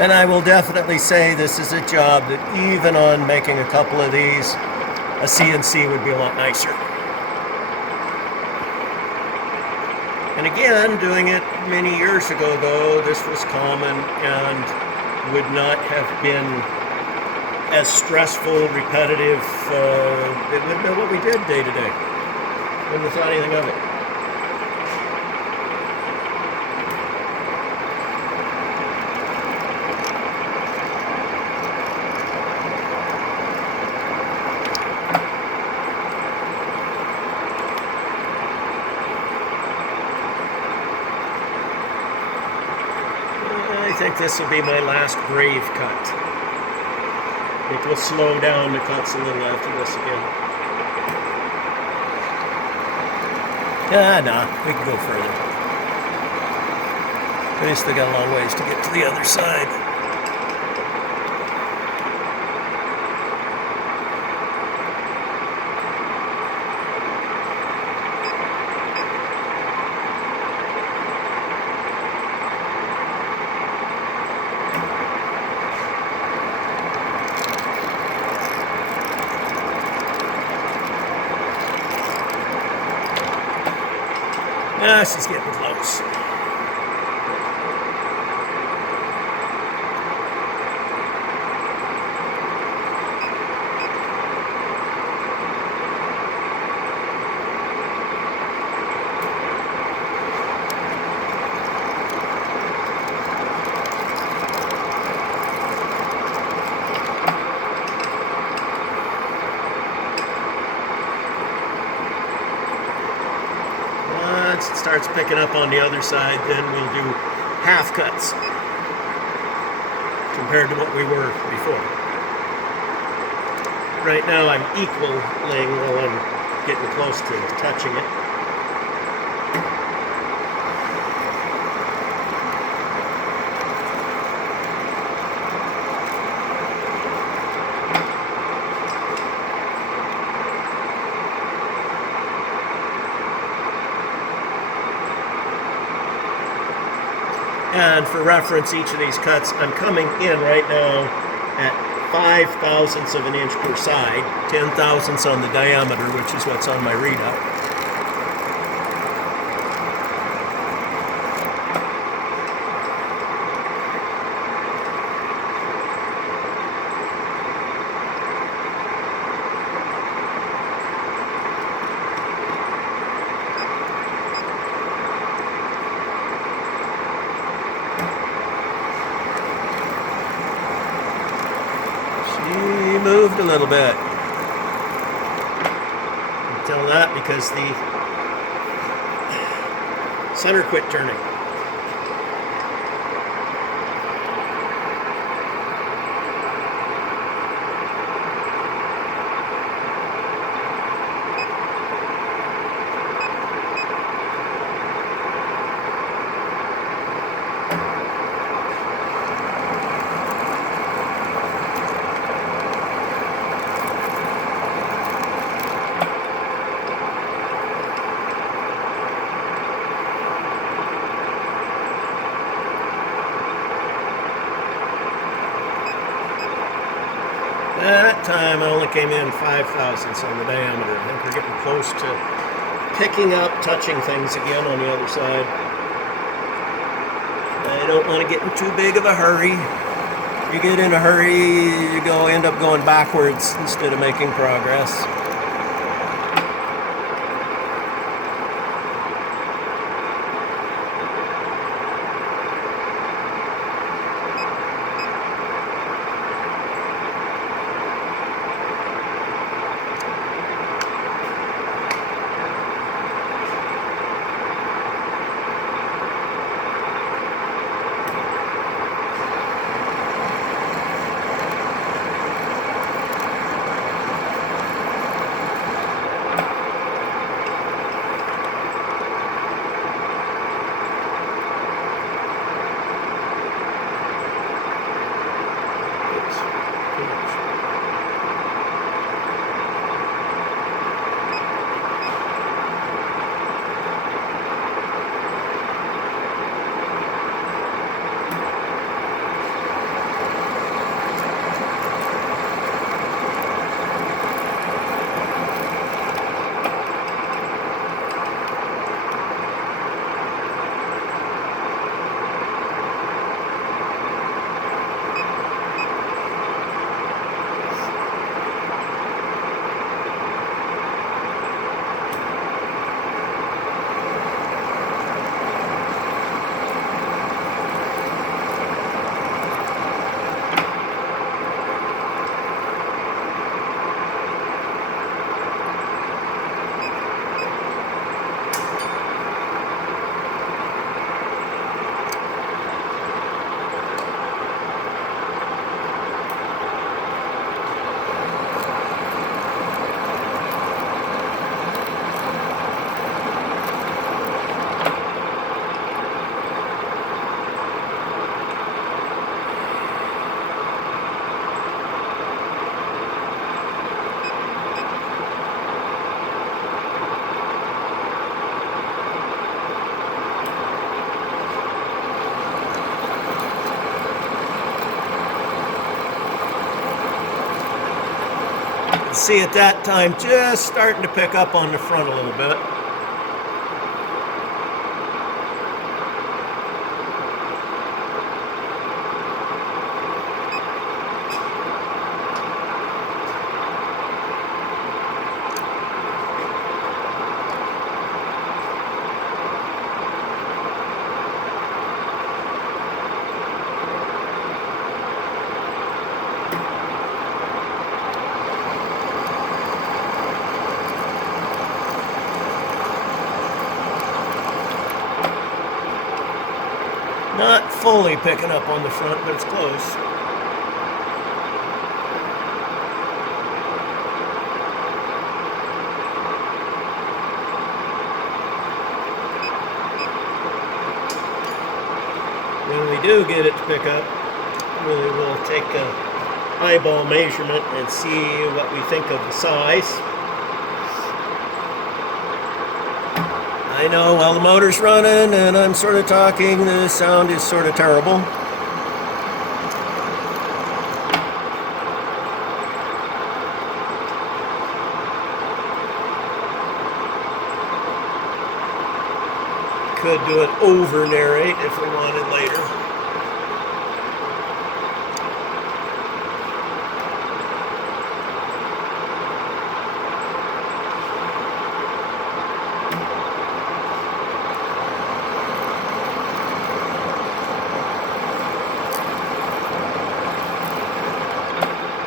And I will definitely say this is a job that even on making a couple of these, a CNC would be a lot nicer. And again, doing it many years ago though, this was common and would not have been as stressful, repetitive. It would have been what we did day to day. Wouldn't have thought anything of it. I think this will be my last brave cut. It will slow down the cuts a little after this again. Nah, we can go further. We still got a long ways to get to the other side. Ah, she's getting close. Once it starts picking up on the other side, then we'll do half cuts compared to what we were before. Right now I'm equaling while I'm getting close to touching it. And for reference, each of these cuts, I'm coming in right now at 5/1000ths of an inch per side, 10/1000ths on the diameter, which is what's on my readout. Moved a little bit. I can tell that because the center quit turning. That time I only came in 5/1000ths on the diameter. I think we're getting close to picking up, touching things again on the other side. I don't want to get in too big of a hurry. If you get in a hurry, you end up going backwards instead of making progress. See at that time just starting to pick up on the front a little bit. Not fully picking up on the front, but it's close. When we do get it to pick up, we will take an eyeball measurement and see what we think of the size. I know while the motor's running and I'm sort of talking, the sound is sort of terrible. Could do it over narrate if we wanted later.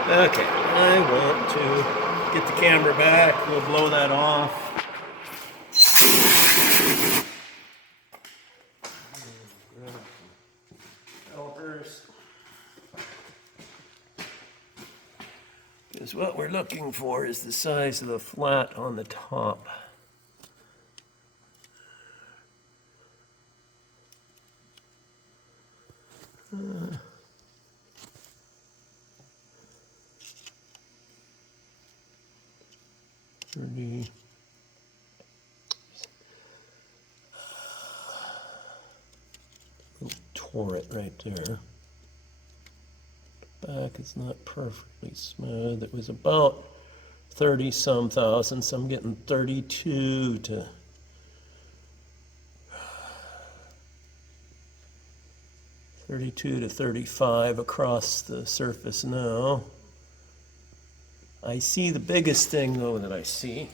Okay, I want to get the camera back. We'll blow that off. Calipers. Because what we're looking for is the size of the flat on the top. Tore it right there. Back is not perfectly smooth. It was about 30-some thousand, so I'm getting 32 to 35 across the surface now. I see the biggest thing though that I see.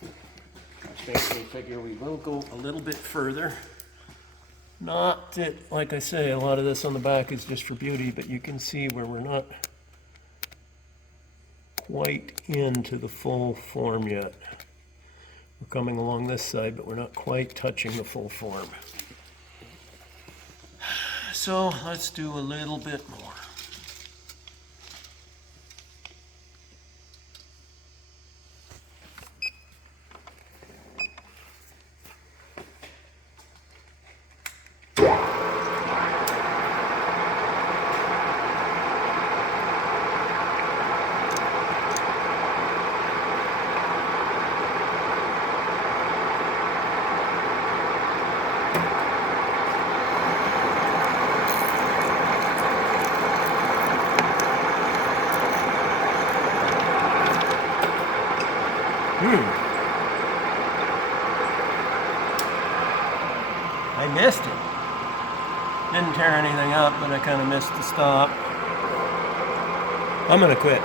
Which makes me figure we will go a little bit further. Not that, like I say, a lot of this on the back is just for beauty, but you can see where we're not quite into the full form yet. We're coming along this side, but we're not quite touching the full form. So let's do a little bit more. I missed it. Didn't tear anything up, but I kind of missed the stop. I'm gonna quit.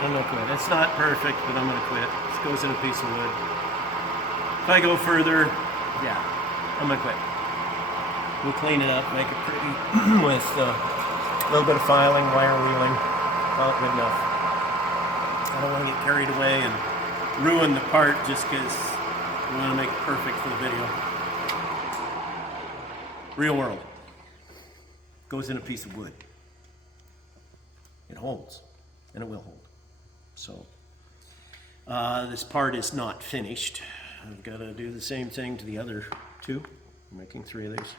I'm gonna quit. It's not perfect, but I'm gonna quit. This goes in a piece of wood. If I go further, yeah, I'm gonna quit. We'll clean it up, make it pretty with a little bit of filing, wire wheeling. Well, good enough. I don't want to get carried away and ruin the part just because we want to make it perfect for the video. Real world. Goes in a piece of wood. It holds, and it will hold. So, this part is not finished. I've got to do the same thing to the other two. I'm making 3 of these.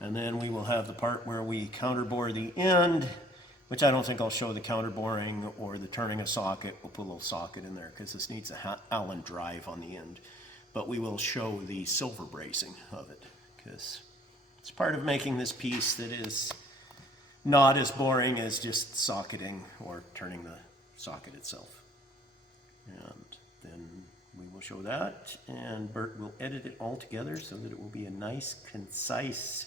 And then we will have the part where we counterbore the end, which I don't think I'll show the counterboring or the turning a socket. We'll put a little socket in there because this needs a Allen drive on the end. But we will show the silver bracing of it because it's part of making this piece that is not as boring as just socketing or turning the socket itself. And then we will show that, and Bert will edit it all together so that it will be a nice, concise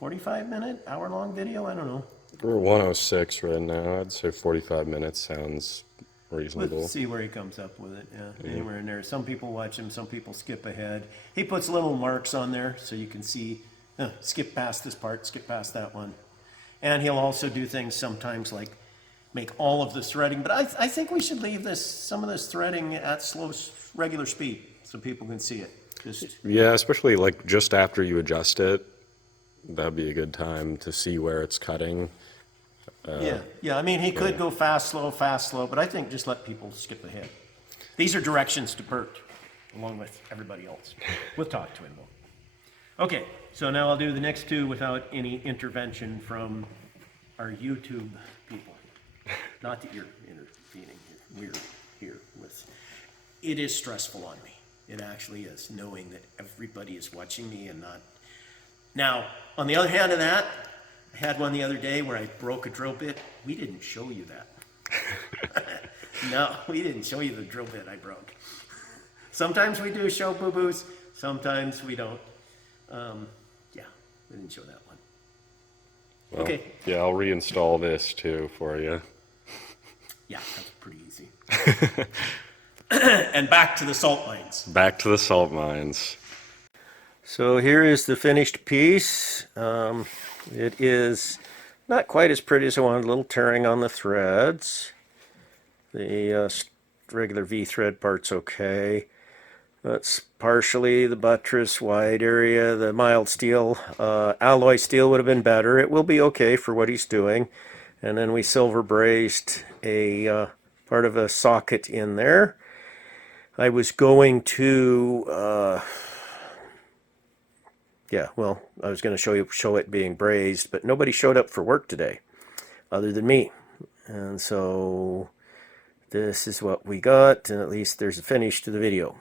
45-minute, hour-long video. I don't know. We're 106 right now. I'd say 45 minutes sounds reasonable. Let's see where he comes up with it. Yeah, anywhere in there. Some people watch him, some people skip ahead. He puts little marks on there so you can see, skip past this part, skip past that one. And he'll also do things sometimes like make all of the threading. But I think we should leave some of this threading at regular speed so people can see it. Yeah, especially like just after you adjust it, that'd be a good time to see where it's cutting. Yeah. I mean, he could go fast, slow, but I think just let people skip ahead. These are directions to Bert, along with everybody else. We'll talk to him though. Okay, so now I'll do the next two without any intervention from our YouTube people. Not that you're intervening here. We're here with. It is stressful on me. It actually is, knowing that everybody is watching me and not. Now, on the other hand of that, I had one the other day where I broke a drill bit. We didn't show you that. No, we didn't show you the drill bit I broke. Sometimes we do show boo-boos, sometimes we don't. Yeah, we didn't show that one. Well, okay. Yeah, I'll reinstall this too for you. Yeah, that's pretty easy. And back to the salt mines. Back to the salt mines. So here is the finished piece. It is not quite as pretty as I wanted, a little tearing on the threads. The regular V-thread part's okay. That's partially the buttress wide area. The mild steel, alloy steel would have been better. It will be okay for what he's doing. And then we silver brazed a part of a socket in there. I was going to... I was going to show it being brazed, but nobody showed up for work today other than me. And so this is what we got, and at least there's a finish to the video.